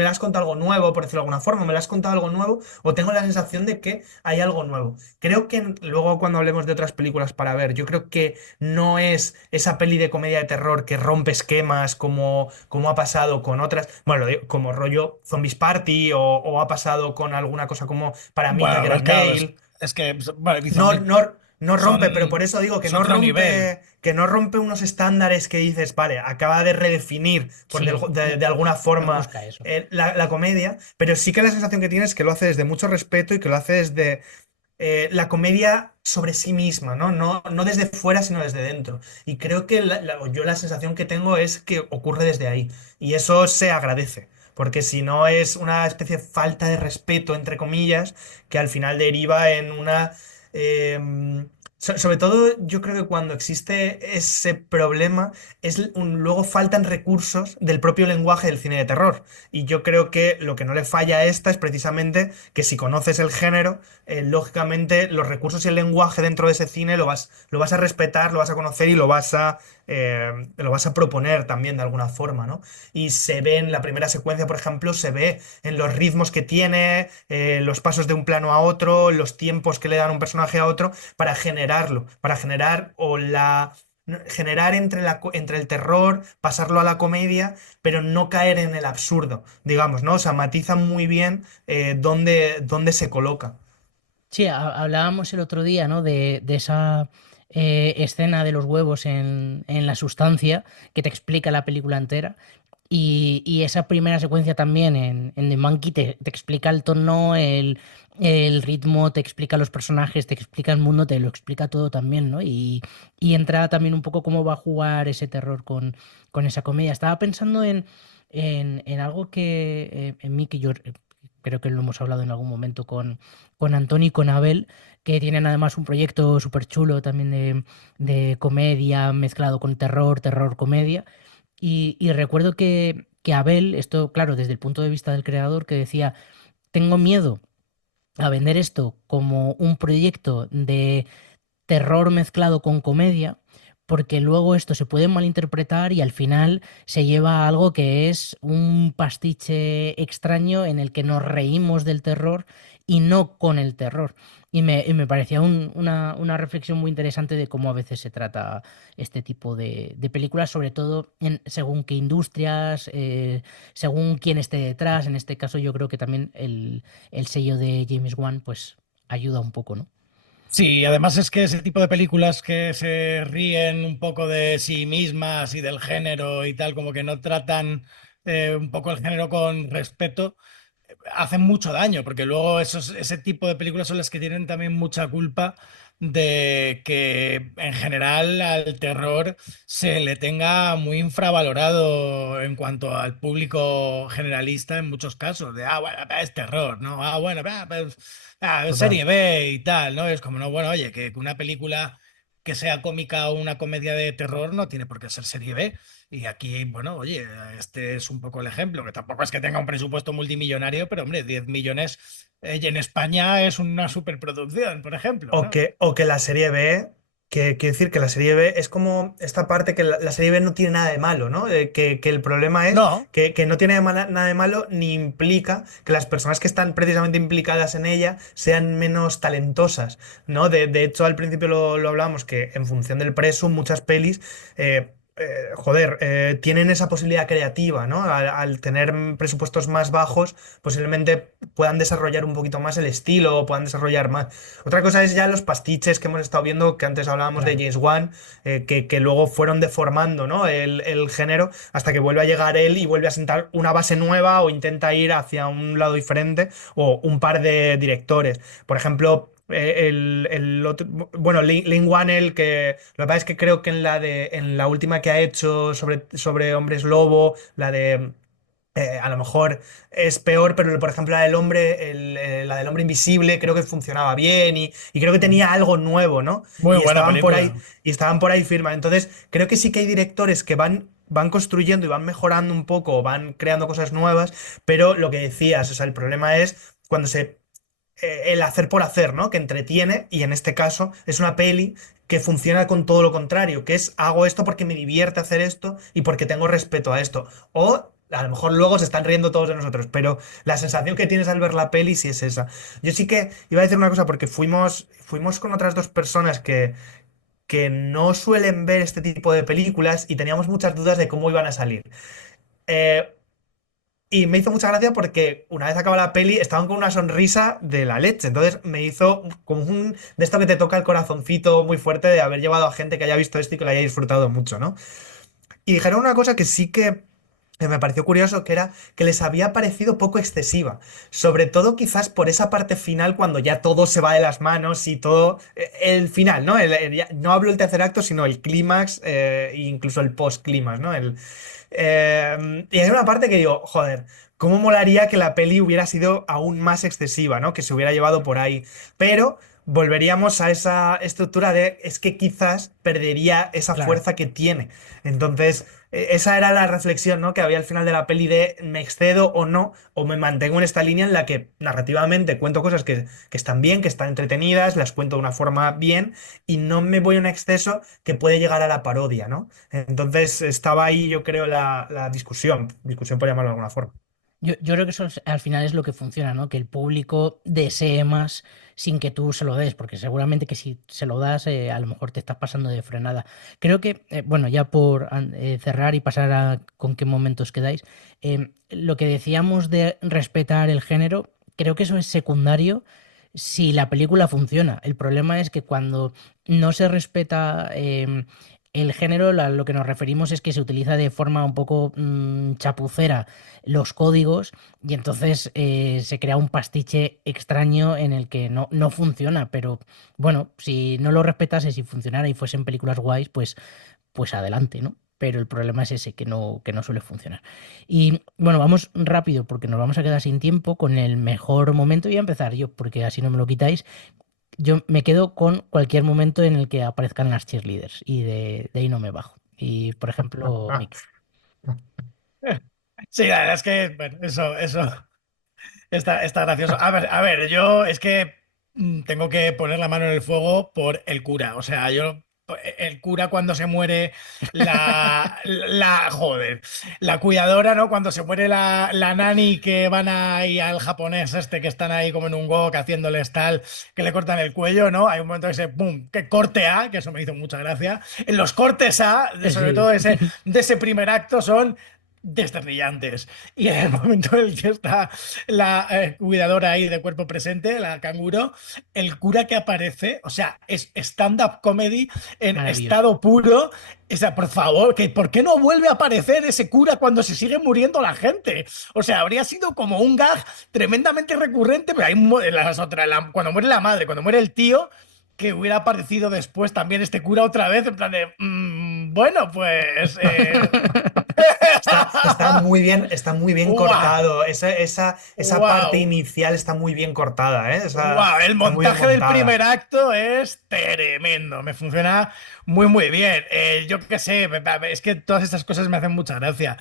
has contado algo nuevo, por decirlo de alguna forma, me lo has contado algo nuevo, o tengo la sensación de que hay algo nuevo. Creo que luego cuando hablemos de otras películas para ver, yo creo que no es esa peli de comedia de terror que rompe esquemas como ha pasado con otras, bueno, como rollo Zombies Party o ha pasado con alguna cosa como para mí Bueno, Tucker pues and claro, Dale. bueno, y No, zombies no rompe, pero por son, eso digo es otro nivel. que no rompe unos estándares que dices, vale, acaba de redefinir Sí, de alguna no forma busca eso. la comedia, pero sí que la sensación que tienes es que lo hace desde mucho respeto y que lo hace desde la comedia sobre sí misma, ¿no? No desde fuera, sino desde dentro. Y creo que yo la sensación que tengo es que ocurre desde ahí. Y eso se agradece. Porque si no es una especie de falta de respeto, entre comillas, que al final deriva en una... sobre todo, yo creo que cuando existe ese problema, luego faltan recursos del propio lenguaje del cine de terror. Y yo creo que lo que no le falla a esta es precisamente que si conoces el género, lógicamente los recursos y el lenguaje dentro de ese cine lo vas a respetar, lo vas a conocer y lo vas a proponer también de alguna forma, ¿no? Y se ve en la primera secuencia, por ejemplo, se ve en los ritmos que tiene, los pasos de un plano a otro, los tiempos que le dan un personaje a otro, para generarlo, para generar o la... Generar entre el terror, pasarlo a la comedia, pero no caer en el absurdo, digamos, ¿no? O sea, matiza muy bien dónde se coloca. Sí, hablábamos el otro día, ¿no? De esa escena de los huevos en la sustancia que te explica la película entera. Y esa primera secuencia también en The Monkey te explica el tono, el ritmo, te explica los personajes, te explica el mundo, te lo explica todo también, ¿no? Y entra también un poco cómo va a jugar ese terror con esa comedia. Estaba pensando en algo que en mí, que yo creo que lo hemos hablado en algún momento con Antoni y con Abel, que tienen además un proyecto súper chulo también de comedia mezclado con terror, terror-comedia. Y recuerdo que Abel, esto claro, desde el punto de vista del creador, que decía, tengo miedo a vender esto como un proyecto de terror mezclado con comedia, porque luego esto se puede malinterpretar y al final se lleva a algo que es un pastiche extraño en el que nos reímos del terror y no con el terror. Y me parecía una reflexión muy interesante de cómo a veces se trata este tipo de películas, sobre todo según qué industrias, según quién esté detrás. En este caso yo creo que también el sello de James Wan pues ayuda un poco, ¿no? Sí, además es que ese tipo de películas que se ríen un poco de sí mismas y del género y tal, como que no tratan un poco el género con respeto, hacen mucho daño, porque luego ese tipo de películas son las que tienen también mucha culpa de que en general al terror se le tenga muy infravalorado en cuanto al público generalista en muchos casos, de, bueno, es terror, ¿no? Bueno, pues, es Total. serie B y tal, ¿no? Es como, no, bueno, oye, que una película que sea cómica o una comedia de terror no tiene por qué ser serie B. Y aquí, bueno, oye, este es un poco el ejemplo, que tampoco es que tenga un presupuesto multimillonario, pero hombre, 10 millones en España es una superproducción, por ejemplo, ¿no? O que la serie B, que quiero decir que la serie B es como esta parte que la serie B no tiene nada de malo, ¿no? Que el problema es No, que no tiene nada de malo ni implica que las personas que están precisamente implicadas en ella sean menos talentosas, ¿no? De hecho, al principio lo hablábamos, que en función del precio, muchas pelis... tienen esa posibilidad creativa, ¿no? Al tener presupuestos más bajos, posiblemente puedan desarrollar un poquito más el estilo o puedan desarrollar más. Otra cosa es ya los pastiches que hemos estado viendo, que antes hablábamos de Claro. James Wan, que luego fueron deformando, ¿no? El género hasta que vuelve a llegar él y vuelve a sentar una base nueva o intenta ir hacia un lado diferente o un par de directores. Por ejemplo, el otro, bueno, Lin Whannell, que lo que pasa es que creo que en la última que ha hecho sobre Hombres Lobo, la de A lo mejor es peor, pero por ejemplo la del hombre, la del hombre invisible, creo que funcionaba bien y creo que tenía algo nuevo, ¿no? Muy Y buena estaban por ahí, película. y estaban por ahí firmas. Entonces, creo que sí que hay directores que van construyendo y van mejorando un poco, van creando cosas nuevas, pero lo que decías, o sea, el problema es cuando el hacer por hacer, ¿no? Que entretiene, y en este caso es una peli que funciona con todo lo contrario, que es hago esto porque me divierte hacer esto y porque tengo respeto a esto. O a lo mejor luego se están riendo todos de nosotros, pero la sensación que tienes al ver la peli sí es esa. Yo sí que iba a decir una cosa porque fuimos con otras dos personas que no suelen ver este tipo de películas y teníamos muchas dudas de cómo iban a salir. Eh, y me hizo mucha gracia porque una vez acaba la peli estaban con una sonrisa de la leche. Entonces me hizo como un de esto que te toca el corazoncito muy fuerte de haber llevado a gente que haya visto esto y que lo haya disfrutado mucho, ¿no? Y dijeron una cosa que sí que me pareció curioso, que era que les había parecido poco excesiva. Sobre todo quizás por esa parte final cuando ya todo se va de las manos y todo... El final, ¿no? No hablo el tercer acto, sino el clímax e incluso el post-clímax, ¿no? Y hay una parte que digo, joder, ¿cómo molaría que la peli hubiera sido aún más excesiva, ¿no? Que se hubiera llevado por ahí. Pero volveríamos a esa estructura de, es que quizás perdería esa Claro. fuerza que tiene. Entonces, esa era la reflexión, ¿no? Que había al final de la peli de me excedo o no, o me mantengo en esta línea en la que narrativamente cuento cosas que están bien, que están entretenidas, las cuento de una forma bien y no me voy a un exceso que puede llegar a la parodia, ¿no? Entonces estaba ahí, yo creo, la discusión por llamarlo de alguna forma. Yo creo que eso al final es lo que funciona, ¿no? Que el público desee más sin que tú se lo des, porque seguramente que si se lo das, a lo mejor te estás pasando de frenada. Creo que, bueno, ya por cerrar y pasar a con qué momentos quedáis, lo que decíamos de respetar el género, creo que eso es secundario si la película funciona. El problema es que cuando no se respeta el género, lo que nos referimos es que se utiliza de forma un poco chapucera los códigos y entonces se crea un pastiche extraño en el que no funciona, pero bueno, si no lo respetase, si funcionara y fuesen películas guays, pues adelante, ¿no? Pero el problema es ese, que no suele funcionar. Y bueno, vamos rápido porque nos vamos a quedar sin tiempo con el mejor momento. Y voy a empezar yo, porque así no me lo quitáis. Yo me quedo con cualquier momento en el que aparezcan las cheerleaders y de ahí no me bajo. Y por ejemplo, Mickey. Sí, la verdad es que, bueno, eso. Está gracioso. A ver, yo es que tengo que poner la mano en el fuego por el cura. O sea, el cura cuando se muere joder, la cuidadora, ¿no? Cuando se muere la nani que van ahí al japonés este que están ahí como en un wok haciéndoles tal, que le cortan el cuello, ¿no? Hay un momento que se, pum, que corte A, que eso me hizo mucha gracia. En los cortes A, sobre Sí. todo de ese primer acto, son desternillantes. Y en el momento en el que está la cuidadora ahí de cuerpo presente, la canguro, el cura que aparece, o sea, es stand-up comedy en Maravilloso. estado puro. O sea, por favor, ¿por qué no vuelve a aparecer ese cura cuando se sigue muriendo la gente? O sea, habría sido como un gag tremendamente recurrente, pero hay las otras, cuando muere la madre, cuando muere el tío, que hubiera aparecido después también este cura otra vez, en plan de, bueno, pues... Está muy bien ¡Guau! cortado. Esa parte ¡Wow! inicial está muy bien cortada, ¿eh? ¡Wow! El Está muy bien montaje del montada. primer acto es tremendo. Me funciona muy, muy bien. Yo qué sé, es que todas estas cosas me hacen mucha gracia.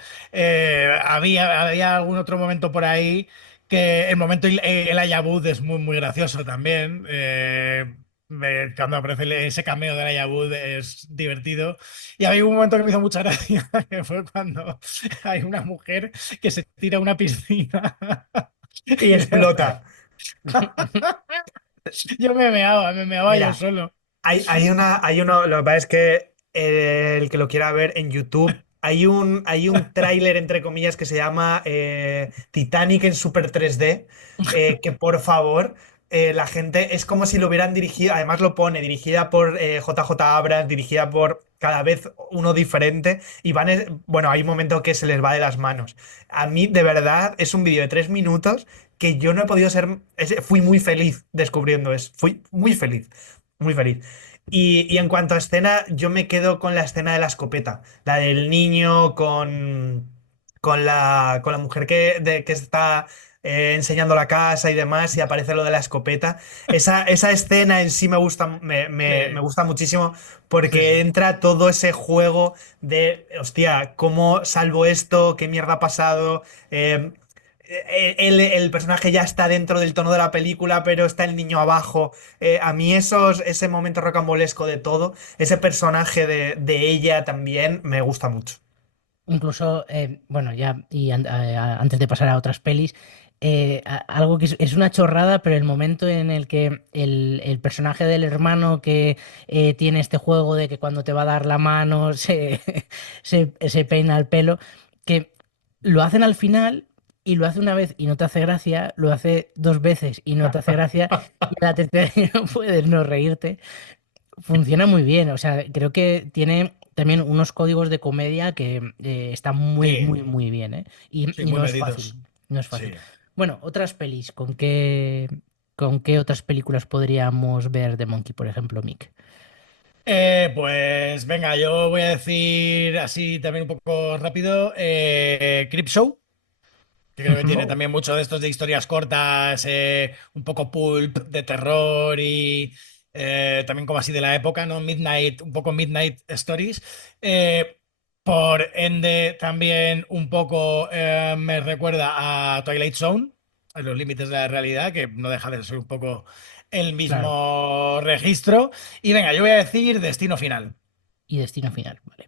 Había algún otro momento por ahí que el momento el Ayabud es muy, muy gracioso también. Cuando aparece ese cameo del Ayabud es divertido. Y había un momento que me hizo mucha gracia, que fue cuando hay una mujer que se tira a una piscina. Y explota. Yo me meaba yo Mira, solo. lo que pasa es que el que lo quiera ver en YouTube, hay un tráiler, entre comillas, que se llama Titanic en Super 3D, que por favor, la gente, es como si lo hubieran dirigido, además lo pone, dirigida por JJ Abrams, dirigida por cada vez uno diferente, y bueno, hay un momento que se les va de las manos. A mí, de verdad, es un vídeo de 3 minutos que yo no he podido fui muy feliz descubriendo eso, fui muy feliz. Muy feliz. Y en cuanto a escena, yo me quedo con la escena de la escopeta. La del niño con la mujer que está enseñando la casa y demás, y aparece lo de la escopeta. Esa escena en sí me gusta, me Sí, gusta muchísimo sí, porque sí. entra todo ese juego de, hostia, ¿cómo salvo esto? ¿Qué mierda ha pasado? El personaje ya está dentro del tono de la película, pero está el niño abajo. A mí ese momento rocambolesco de todo, ese personaje de ella también me gusta mucho. Incluso, bueno, ya, y antes de pasar a otras pelis, algo que es una chorrada, pero el momento en el que el personaje del hermano que tiene este juego de que cuando te va a dar la mano se peina el pelo, que lo hacen al final y lo hace una vez y no te hace gracia, lo hace dos veces y no te hace gracia, y a la tercera y no puedes no reírte. Funciona muy bien, o sea, creo que tiene también unos códigos de comedia que están muy, Sí, muy, muy bien, ¿eh? sí, Y muy no es fácil, medidos. no es fácil. Sí. Bueno, otras pelis, con qué otras películas podríamos ver de Monkey, por ejemplo, Mick? Pues venga, yo voy a decir así también un poco rápido, Creepshow, que creo que tiene Oh. también mucho de estos de historias cortas, un poco pulp, de terror y también como así de la época, ¿no? Midnight, un poco Midnight Stories. Eh, por ende, también un poco me recuerda a Twilight Zone, a los límites de la realidad, que no deja de ser un poco el Claro, mismo registro. Y venga, yo voy a decir Destino Final. y Destino Final, vale.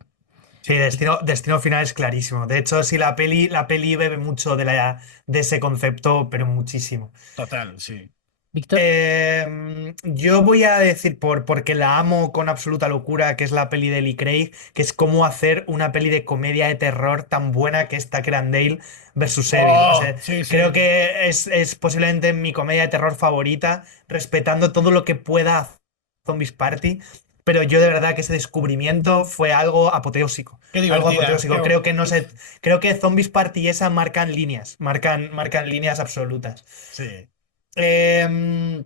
Sí, Destino Final es clarísimo. De hecho, sí, la peli bebe mucho de ese concepto, pero muchísimo. Total, sí. Víctor, Yo voy a decir, porque la amo con absoluta locura, que es la peli de Lee Craig, que es cómo hacer una peli de comedia de terror tan buena que es Tucker and Dale versus Evil. O Oh, sea, sí, creo sí. que es posiblemente mi comedia de terror favorita, respetando todo lo que pueda Zombies Party. Pero yo de verdad que ese descubrimiento fue algo apoteósico. Qué Algo divertida. apoteósico. Creo que no sé. Creo que Zombies Party y esa marcan líneas. Marcan líneas absolutas. Sí. Em,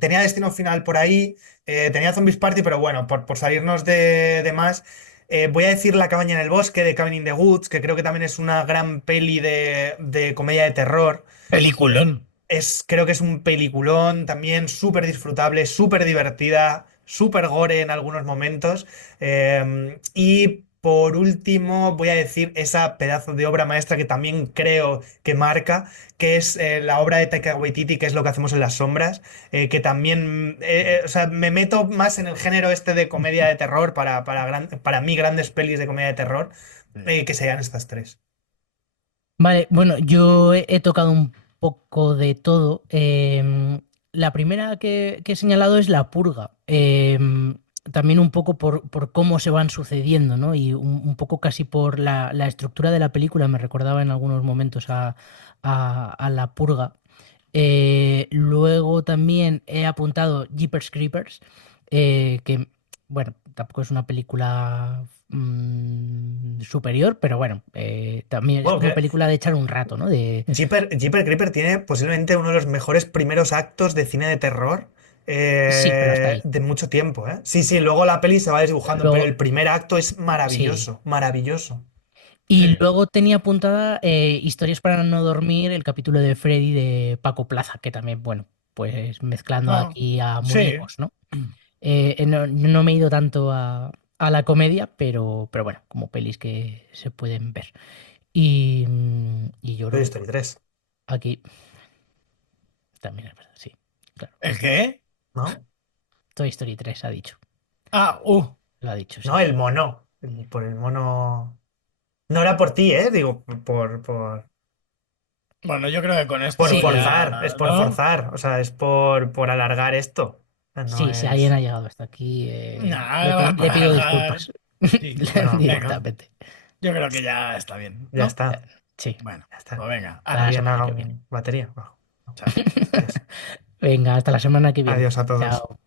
Tenía Destino Final por ahí, tenía Zombies Party, pero bueno, por salirnos de más, voy a decir La cabaña en el bosque de Cabin in the Woods, que creo que también es una gran peli de comedia de terror. Peliculón. Creo que es un peliculón también súper disfrutable, súper divertida, súper gore en algunos momentos. Y por último, voy a decir esa pedazo de obra maestra que también creo que marca, que es la obra de Taika Waititi, que es Lo que hacemos en las sombras, que también, o sea, me meto más en el género este de comedia de terror para mí grandes pelis de comedia de terror, Sí. que serían estas tres. vale, bueno, yo he tocado un poco de todo. La primera que he señalado es La Purga. También un poco por cómo se van sucediendo, ¿no? Y un poco casi por la estructura de la película, me recordaba en algunos momentos a La Purga. Luego también he apuntado Jeepers Creepers, que, bueno, tampoco es una película superior, pero bueno, también es Bueno, una que película de echar un rato, ¿no? Jeepers Creeper tiene posiblemente uno de los mejores primeros actos de cine de terror Sí, pero hasta ahí. de mucho tiempo, ¿eh? Sí, sí, luego la peli se va desdibujando, pero Luego, el primer acto es sí. maravilloso, maravilloso. Y Sí. luego tenía apuntada Historias para no dormir, el capítulo de Freddy de Paco Plaza, que también, bueno, pues mezclando Ah, aquí a sí. muñecos, ¿no? No me he ido tanto a la comedia, pero bueno, como pelis que se pueden ver. Y yo creo Toy que Story 3, aquí también es verdad, sí. Claro. ¿El qué? ¿no? Toy Story 3 ha dicho. Ah, Lo ha dicho, No, sí. el mono. Por el mono. No era por ti, ¿eh? Digo, bueno, yo creo que con por esto Sí, forzar, es ya, por ¿no? forzar, o sea, es por alargar esto. No sí, si alguien es. ha llegado hasta aquí, Nada, le para pido alargar. disculpas Sí, Bueno, bueno, directamente. yo creo que ya está bien, ya ¿no? está, Sí, Bueno, ya está. pues venga, hasta la ala, ¿Alguien semana haga que viene. un batería? Bajo. chao. Adiós. Venga, hasta la semana que viene. Adiós a todos. Chao.